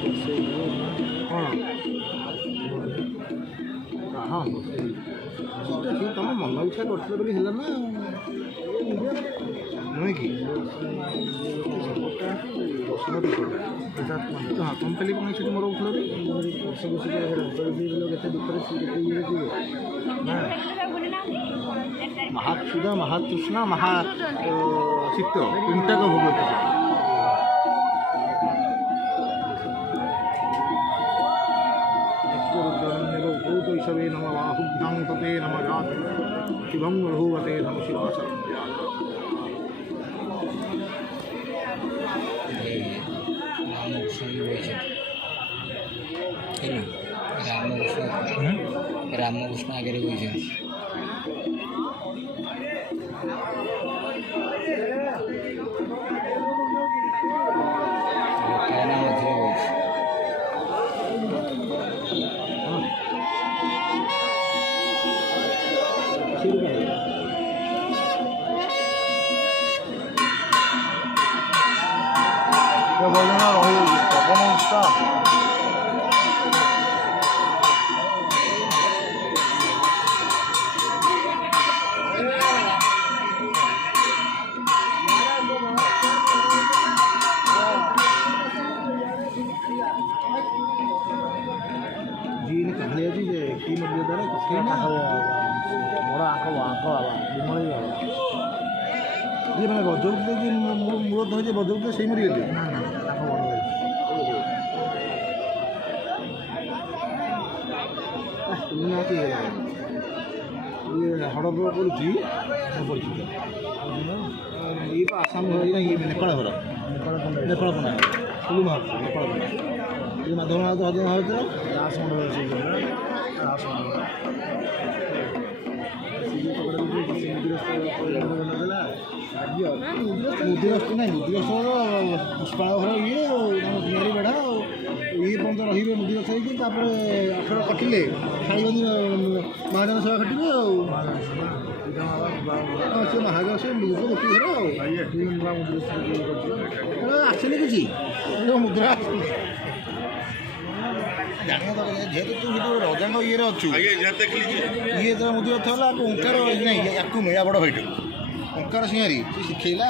କ'ଣ ହଁ ତମ ମନ ଇଚ୍ଛା କରିଥିଲେ ବୋଲି ହେଲା ନା ନୁହେଁ କି ହଁ କମ୍ପାନୀ କ'ଣ ସେଠି ମୋର ଉଠିଲ କେତେ ଦୁଃଖରେ କେତେ ଇଏ ନା महाक्षुदा महातृष्णा महा चित्त तिनटाक भोग उपैषवे नम बाहुभ्यां तते नम जात शिवं रघुवते नम शिवासत्या रामकृष्ण आगे ये मैंने बजौते कि मूल धरे बजौते से मरीगले ये हड़प करुच्ची परिचित ये आसाम ये नेपाल घर नेपाल पना सुलु मार नेपाल पना ये माधव हजम होता मुदिरस्त ना मुदिरस्त पुष्पाଳ ଘର ଇଏ ତିଆରି ବେଢ଼ା ଇଏ ପର୍ଯ୍ୟନ୍ତ ରହିବେ ମୁଦିରସ୍ତ ହେଇକି ତାପରେ ଅଠର କଟିଲେ ଖାଇବନି ମହାଜନ ସେବା ଖଟିବେ ଆଉ ସେ ମହାଜନ ସେ ଲୋକ ଦେଖି ଘର ଆଉ ଆସିନି କିଛି ମୁଦ୍ରା ଯେହେତୁ ତୁ ସେଠି ରଜାଙ୍କ ଇଏରେ ଅଛୁ ଇଏ ଯେତେବେଳେ ମୁଦିରସ୍ତ ହେଲା ଓଙ୍କାର ନାହିଁ ୟାକୁ ନୁହେଁ ବଡ଼ ଭାଇଟାକୁ ଓଙ୍କାର ସିଂହାରୀ ସେ ଶିଖେଇଲା